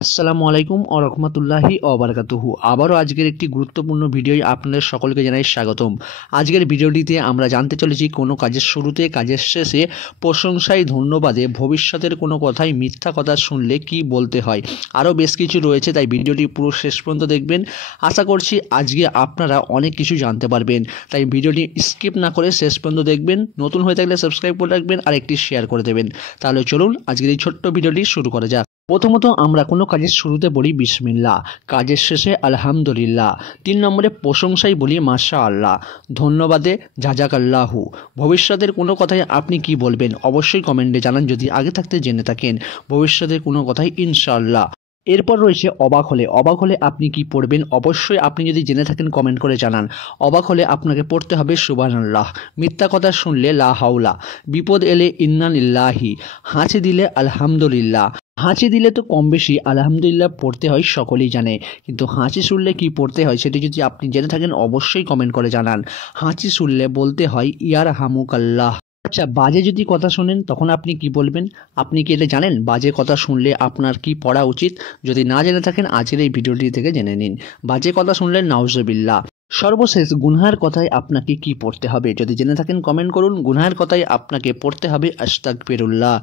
আসসালামু আলাইকুম ওয়া রাহমাতুল্লাহি ওয়া বারাকাতুহু। আবারও আজকের একটি গুরুত্বপূর্ণ ভিডিওয় আপনাদের সকলকে জানাই স্বাগতম। আজকের ভিডিওটিতে আমরা জানতে চলেছি কোনো কাজের শুরুতে, কাজের শেষে প্রশংসায়, ধন্যবাদে, ভবিষ্যতের কোনো কথায় মিথ্যা কথা শুনলে কি বলতে হয়। আরও বেশ কিছু রয়েছে, তাই ভিডিওটি পুরো শেষ পর্যন্ত দেখবেন। আশা করছি আজকে আপনারা অনেক কিছু জানতে পারবেন, তাই ভিডিওটি স্কিপ না করে শেষ পর্যন্ত দেখবেন। নতুন হয়ে থাকলে সাবস্ক্রাইব করে রাখবেন আর একটি শেয়ার করে দেবেন। তাহলে চলুন আজকের এই ছোট্ট ভিডিওটি শুরু করা যাক। প্রথমত আমরা কোনো কাজের শুরুতে বলি বিসমিল্লাহ, কাজের শেষে আলহামদুলিল্লাহ, 3 নম্বরে প্রশংসায় বলি মাশা আল্লাহ, ধন্যবাদে জাজাকাল্লাহু। ভবিষ্যতের কোনো কথায় আপনি কি বলবেন অবশ্যই কমেন্টে জানান যদি আগে থাকতে জেনে থাকেন। ভবিষ্যতের কোনো কথায় ইনশাআল্লাহ। এরপর রয়েছে অবাক হলে। অবাক হলে আপনি কি পড়বেন অবশ্যই আপনি যদি জেনে থাকেন কমেন্ট করে জানান। অবাক হলে আপনাকে পড়তে হবে সুবহানাল্লাহ। মিথ্যা কথা শুনলে লা হাওলা। বিপদ এলে ইন্না লিল্লাহি। হাঁচি দিলে আলহামদুলিল্লাহ। হাঁচি দিলে তো কম বেশি আলহামদুলিল্লাহ পড়তে হয়, সকলেই জানে, কিন্তু হাঁচি শুনলে কি পড়তে হয় সেটি যদি আপনি জেনে থাকেন অবশ্যই কমেন্ট করে জানান। হাঁচি শুনলে বলতে হয় ইয়ার হামুকাল্লাহ। আচ্ছা, বাজে যদি কথা শোনেন তখন আপনি কি বলবেন? আপনি কি এটা জানেন বাজে কথা শুনলে আপনার কি পড়া উচিত? যদি না জেনে থাকেন আজকের এই ভিডিওটি থেকে জেনে নিন। বাজে কথা শুনলে নাউজুবিল্লাহ। সর্বশেষ গুনহার কথায় আপনাকে কি পড়তে হবে? যদি জেনে থাকেন কমেন্ট করুন। গুনহার কথায় আপনাকে পড়তে হবে আস্তাগফিরুল্লাহ।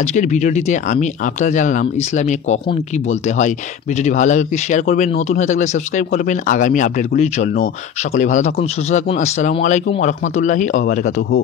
আজকের ভিডিওটিতে আমি আপনারা জানলাম ইসলামে কখন কি বলতে হয়। ভিডিওটি ভালো লাগলে শেয়ার করবেন, নতুন হয়ে থাকলে সাবস্ক্রাইব করবেন আগামী আপডেটগুলির জন্য। সকলে ভালো থাকুন, সুস্থ থাকুন। আসসালামু আলাইকুম ওয়া রাহমাতুল্লাহি ওয়া বারাকাতুহু।